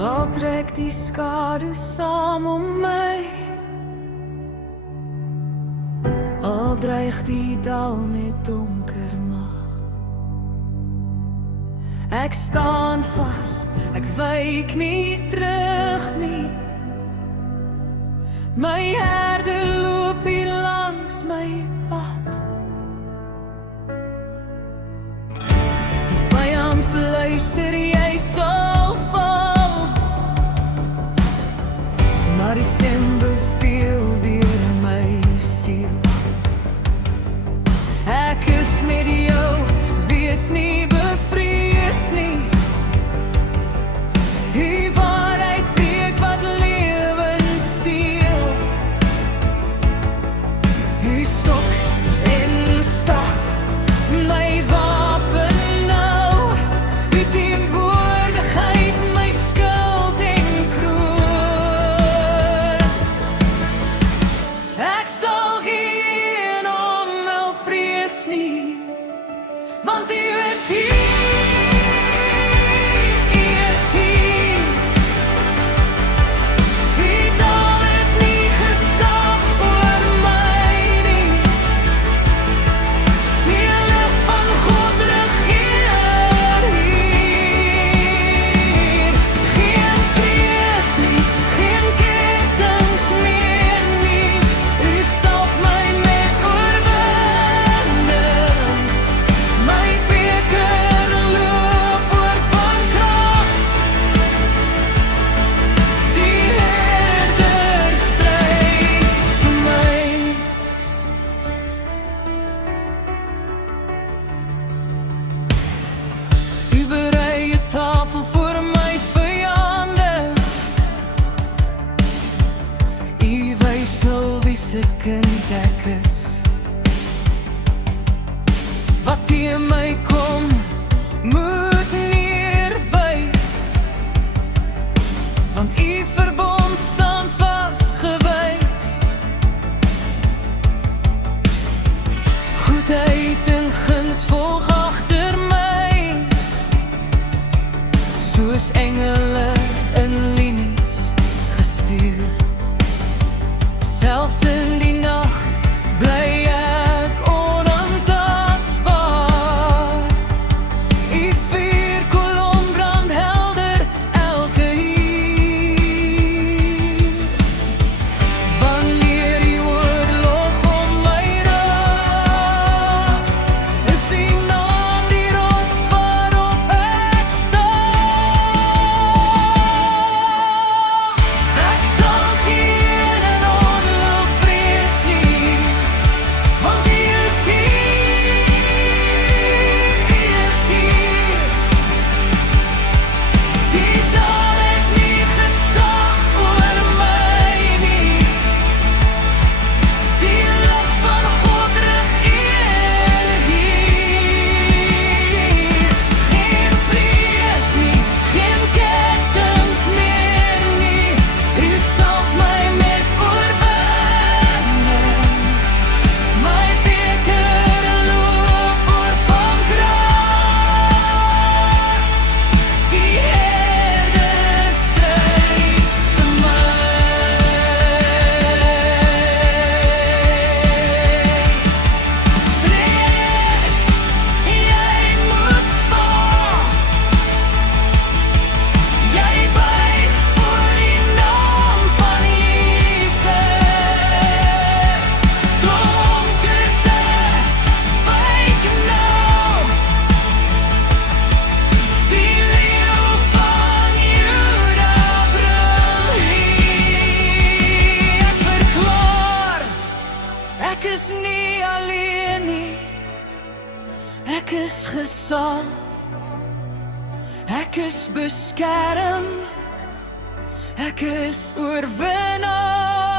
Al trek die skadu saam om my, al dreig die dal met donker mag. Ek staan vas, ek wyk nie terug nie. My herde loop hier langs my pad. Die vyand fluister, jy sal val, maar die stem beveel deur my siel. Ek is met jou, wees nie bevrees nie. Die waarheid breek wat lewens steel. Die stok en staf, my wapen nou. Die teenwoordigheid, my skuld en kroon. Ek sal geen onheil vrees nie, want U is hier. Se kind ek is, wat teen my kom, moet neerbuig, want U verbond staan vasgewys. Goedheid en guns volg agter my, soos engele in linies gestuur. Selfs in die nag bly ek onaantastbaar. U vuurkolom brand helder elke uur. Wanneer die oorlog om my raas, is U naam die rots waarop ek staan. Ek sal geen ek is nie alleen nie, ek is gesalf, ek is beskerm, ek is oorwinnaar.